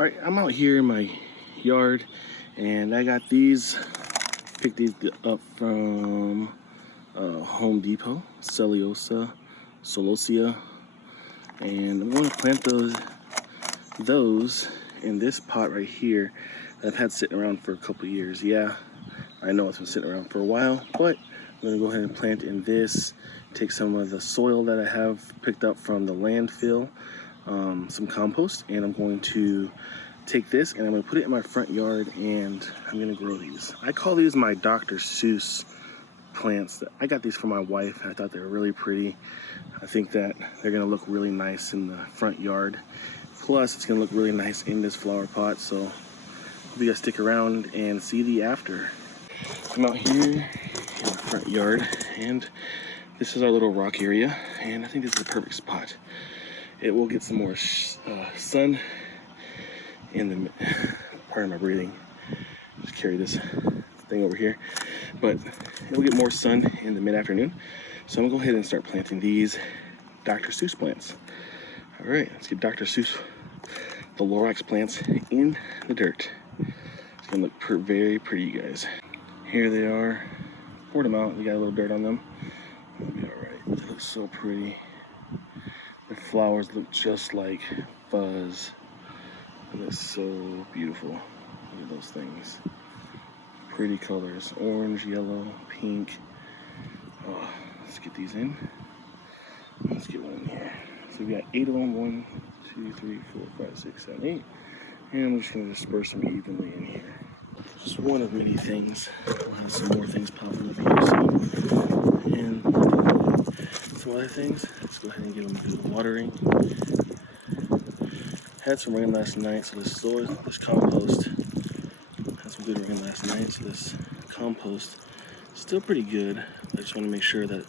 Alright, I'm out here in my yard and I got these, picked these up from Home Depot, Celosia, and I'm going to plant those in this pot right here that I've had sitting around for a couple years. Yeah, I know it's been sitting around for a while, but I'm going to go ahead and plant in this, take some of the soil that I have picked up from the landfill, some compost, and I'm going to take this and I'm going to put it in my front yard and I'm going to grow these. I call these my Dr. Seuss plants. I got these for my wife. I thought they were really pretty. I think that they're going to look really nice in the front yard. Plus, it's going to look really nice in this flower pot. So, hope you guys stick around and see the after. I'm out here in the front yard and this is our little rock area. And I think this is a perfect spot. It will get some more sun in the part of my breathing. Just carry this thing over here, but it'll get more sun in the mid-afternoon. So I'm gonna go ahead and start planting these Dr. Seuss plants. All right, let's get Dr. Seuss, the Lorax plants, in the dirt. It's gonna look very pretty, you guys. Here they are. Poured them out. We got a little dirt on them. It'll be all right. They look so pretty. The flowers look just like fuzz. It looks so beautiful. Look at those things. Pretty colors. Orange, yellow, pink. Oh, let's get these in. Let's get one here. So we got 8 of them. 1, 2, 3, 4, 5, 6, 7, 8. And I'm just going to disperse them evenly in here. Just one of many things. We'll have some more things popping up here soon. And some other things. Let's go ahead and get them to do the watering. Had some rain last night, so this soil, this compost, had some good rain last night, so this compost is still pretty good. I just want to make sure that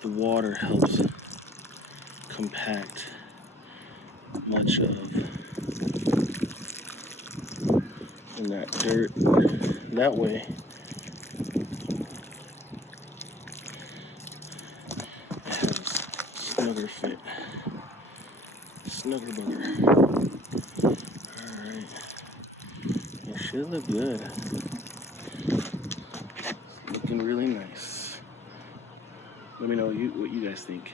the water helps compact much of in that dirt. That way, it has a snugger fit. Snugger bugger. Alright. It should look good. It's looking really nice. Let me know what you guys think.